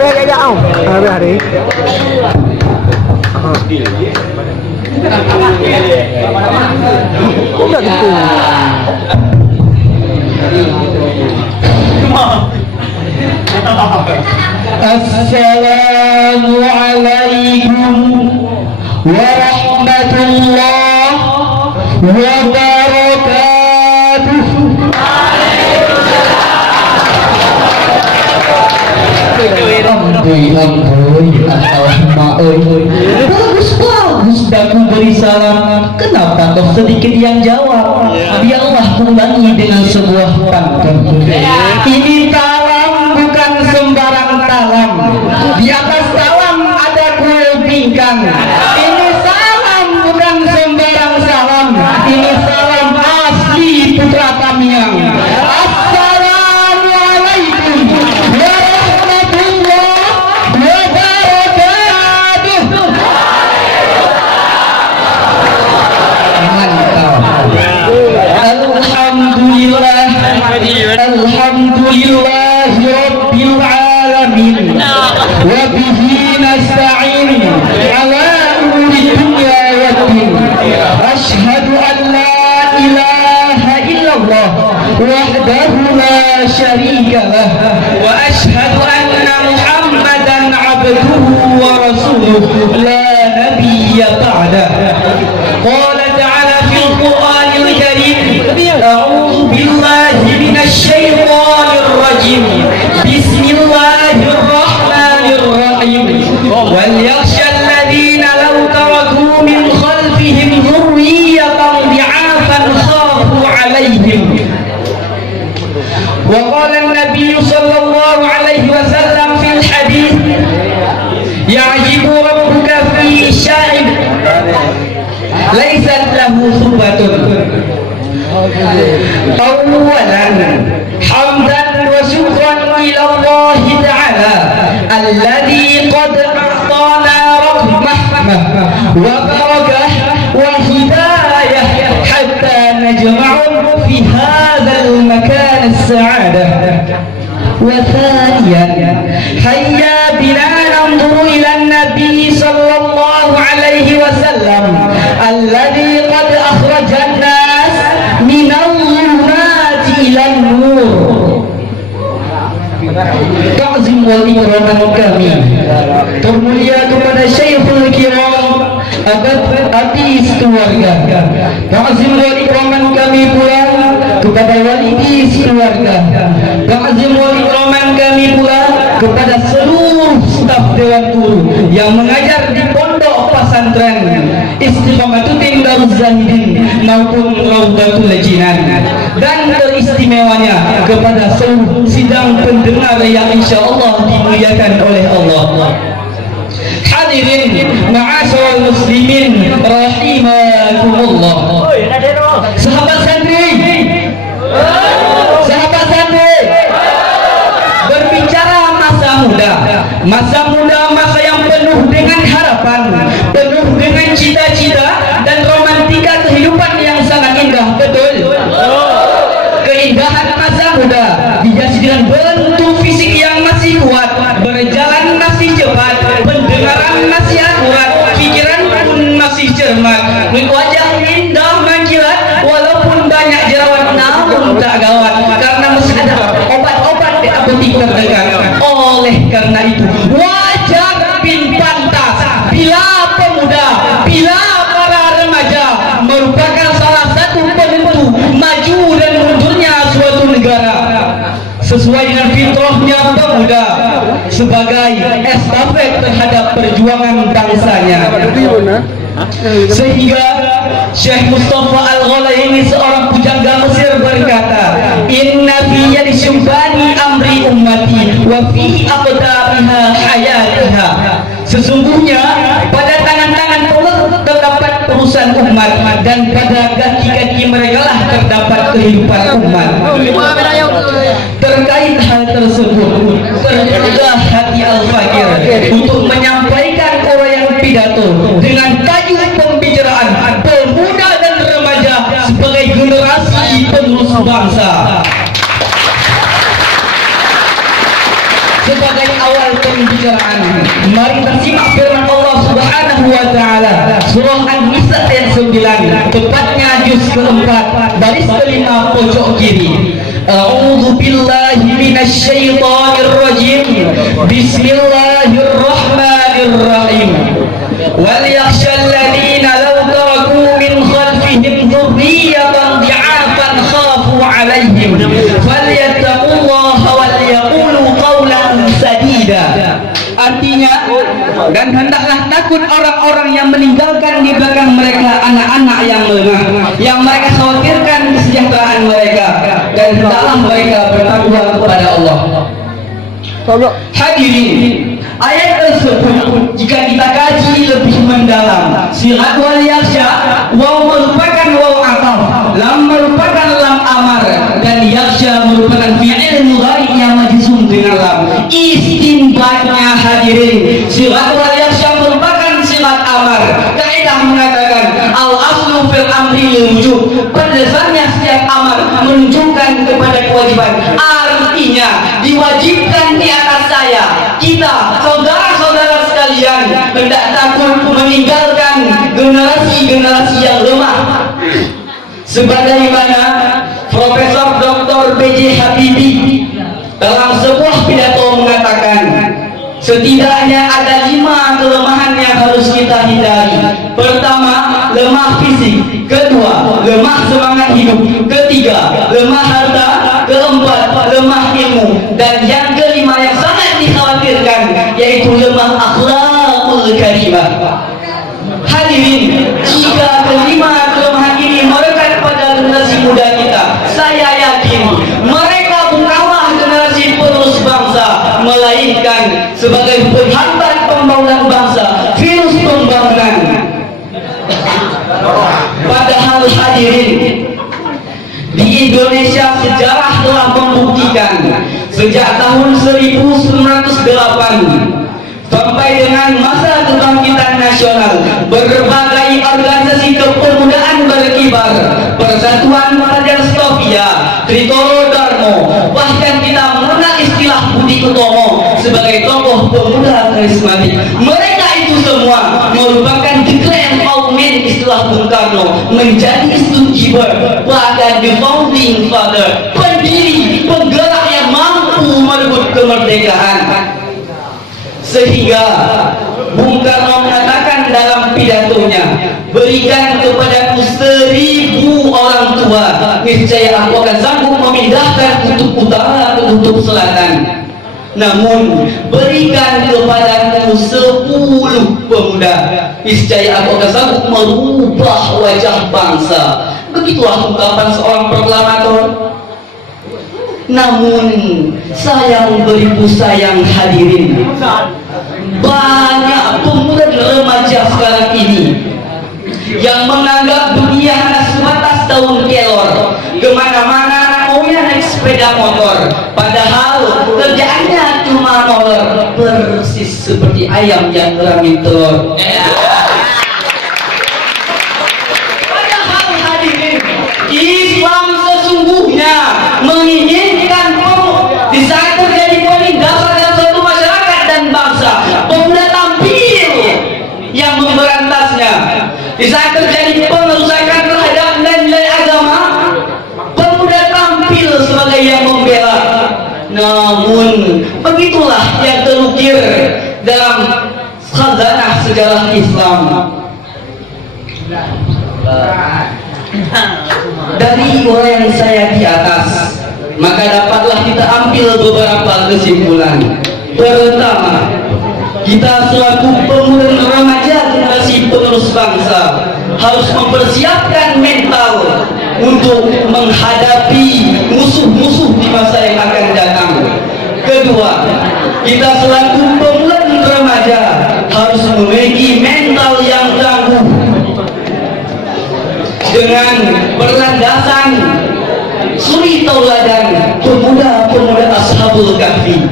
kayak jauh. Hari. Udah gitu. Assalamualaikum warahmatullahi wabarakatuh. Bagus aku beri salam. Kenapa kok sedikit yang jawab? Biarlah kulangi dengan sebuah pantun. Ini talam bukan sembarang talam. Di atas talam ada kuil bingkang. Ini salam bukan sembarang salam. Ini salam asli putra Tamiang. Assalamualaikum warahmatullahi wabarakatuh. Mantap. Alhamdulillah. Alhamdulillahi rabbil alamin. Wa bihi nasta'in ala umuri dunya waddin. Ashhadu an la ilaha illallah wahdahu la syarika lah wa ashhadu anna Muhammadan abduhu wa rasuluhu la nabiyya ba'dah. Qala ta'ala fil Qur'anil Karim, a'udzu billahi minasy syaithanir rajim. Bismillahirrahmanirrahim. Wal yakhshal ladzina law taraku min khalfihim dhurriyyatan dhi'afan khafu 'alaihim. Wa qala an-nabiy sallallahu alaihi wasallam fil hadits, ya'jibu rabbuka fi sya'ib laysat lahu subatun. Awalan hamdan wa syukran ila Allah ta'ala alladhi qad a'tana rahmah wa barakah wa hidayah hatta najma'u fi hadzal makan as-sa'adah. Wa thaniyan hayya bina nanzuru ila an-nabi sallallahu alaihi wasallam alladhi qad akhraja an-nas min al-dhulumati ila an-nur. Ta'zim wal ikraman kami termulia kepada Syekhul Kiram Atis keluarga. Ta'zim wal ikraman kami pula kepada walidis keluarga. Ta'zim wal ikraman kami pula kepada seluruh staf dewan guru yang mengajar di pondok pesantren Istiqomatuddin Daruz Zahidin maupun Raudatul Jinan, dan teristimewanya kepada seluruh sidang pendengar yang insyaallah dimuliakan oleh Allah. Hadirin ma'asyiral muslimin rahimakumullah. Sahabat santri, sahabat santri, berbicara masa muda, masa yang penuh dengan harapan, penuh dengan cita-cita dan romantika kehidupan yang sangat indah. Betul? Keindahan masa muda dihiasi dengan bentuk fisik yang masih kuat, berjalan masih cepat, pendengaran masih akurat, pikiran pun masih cermat, wajah indah mengkilat walaupun banyak jerawat namun tak gawat, karena masih ada obat-obat di apotek terdekat. Oleh karena itu wajar bin pantas bila pemuda, bila para remaja merupakan salah satu penentu maju dan mundurnya suatu negara. Sesuai dengan fitrahnya pemuda sebagai estafet terhadap perjuangan bangsanya. Sehingga Syekh Mustafa Al-Ghalaini, seorang pujangga Mesir, berkata, inna fi yadi syubani amri ummati wa fi aqdamiha hayatiha. Sesungguhnya pada tangan-tangan pemuda terdapat urusan umat, dan pada kaki-kaki mereka lah terdapat kehidupan umat. Terkait hal tersebut, tergeraklah hati Al-Fakir untuk menyampaikan uraian pidato dengan tajuk pembicaraan pemuda dan remaja sebagai generasi penerus bangsa. awal pembicaraan, mari kita simak firman Allah Subhanahu wa taala surah An-Nisa ayat 9, tepatnya juz keempat baris kelima pojok kiri. A'udzu billahi minasy syaithanir rajim. Bismillahirrahmanirrahim. Wal yakhshal ladzina law taraku min khalfihim dhurriyyatan dha'afan khafu 'alaihim falyattaqullaha wal yaqulu qawlan sadida. Artinya, dan hendaklah takut orang-orang yang meninggalkan di belakang mereka anak-anak yang lemah, yang mereka khawatirkan kesejahteraan mereka, dan hendaklah mereka bertakwa kepada Allah. Hadirin, ayat tersebut jika kita kaji lebih mendalam, sirat wal yakhsha, waw merupakan waw ataf, lam merupakan lam amar, dan yakhsha merupakan fi'il mudhari yang majzum dengan lam. Istinbatnya hadirin, sirat wal yakhsha merupakan sirat amar. Kaidah mengatakan al aslu fil amri lil wujub, pada dasarnya setiap amar menunjukkan kepada kewajiban. Artinya diwajibkan di atas saya, kita, saudara-saudara sekalian, hendak takut meninggalkan generasi-generasi yang lemah. Sebagaimana Profesor Dr. B.J. Habibie dalam sebuah pidato mengatakan, setidaknya ada 5 kelemahan yang harus kita hindari. Pertama, lemah fisik. Kedua, lemah semangat hidup. Ketiga, lemah harta. Keempat, lemah ilmu. Dan yang kelima yang sangat dikhawatirkan, yaitu lemah akhlakul karimah. Hadirin, jika kelima kelemahan ini melekat pada generasi muda kita, saya yakin mereka bukanlah generasi penerus bangsa, melainkan sebagai penghambat pembangunan bangsa, virus pembangunan. Padahal hadirin, di Indonesia sejarah telah membuktikan sejak tahun 1908 sampai dengan masa kebangkitan nasional, berbagai organisasi kepemudaan berkibar, Persatuan Pelajar Stovia, Tritoro Darmo, bahkan kita mengenal istilah Budi Utomo sebagai tokoh pemuda karismatik. Mereka itu semua merupakan declare men istilah Bung Karno, menjadi student, bahkan the founding father, pendiri, penggerak yang mampu merebut kemerdekaan. Sehingga Bung Karno mengatakan dalam pidatonya, berikan kepadaku 1000 orang tua, niscaya aku akan sanggup memindahkan kutub utara ke kutub selatan. Namun berikan kepadaku 10 pemuda, niscaya aku akan sanggup merubah wajah bangsa. Begitulah ungkapan seorang proklamator. Namun sayang beribu sayang hadirin, banyak pemuda dan remaja sekarang ini yang menganggap dunia hanya sebatas daun kelor, kemana-mana maunya naik sepeda motor, padahal kerjaannya cuma motor, persis seperti ayam yang ngeramin telur. Padahal hadirin, Islam sesungguhnya menginginkan di saat terjadi penindasan dalam suatu masyarakat dan bangsa, pemuda tampil yang memberantasnya. Di saat terjadi pengerusakan terhadap nilai agama, pemuda tampil sebagai yang membela. Namun begitulah yang terukir dalam khazanah sejarah Islam. Dari uraian saya di atas, maka dapatlah kita ambil beberapa kesimpulan. Pertama, kita selaku pemuda dan remaja generasi penerus bangsa harus mempersiapkan mental untuk menghadapi musuh-musuh di masa yang akan datang. Kedua, kita selaku pemuda dan remaja harus memiliki mental yang tangguh dengan berlandasan suri tauladan pemuda-pemuda Ashabul Kahfi.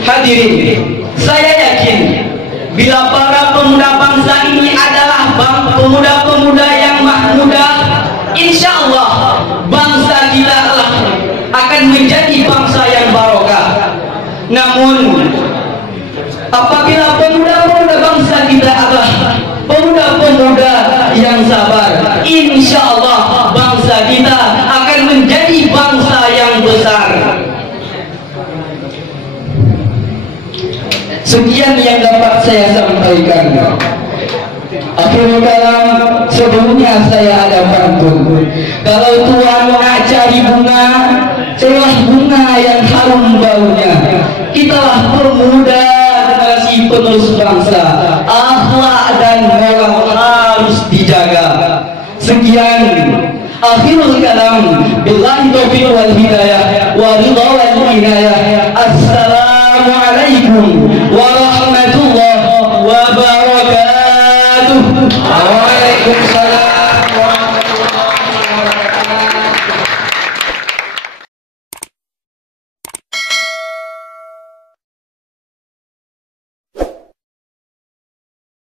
Hadirin, saya yakin bila para pemuda bangsa ini adalah pemuda-pemuda yang mahmudah, insya Allah bangsa kita akan menjadi bangsa yang barokah. Namun apabila pemuda-pemuda bangsa kita adalah pemuda-pemuda yang sabar, insya Allah bangsa kita akan menjadi bangsa yang besar. Sekian yang dapat saya sampaikan. Akhirul kalam, sebelumnya saya ada pantun. Kalau Tuhan nak cari bunga, carilah bunga yang harum baunya. Kitalah pemuda generasi penerus bangsa, akhlak dan moral harus dijaga. Sekian akhirul kalam, billahi taufiq wal hidayah wa ridha wal inayah. Assalamualaikum warahmatullahi wabarakatuh.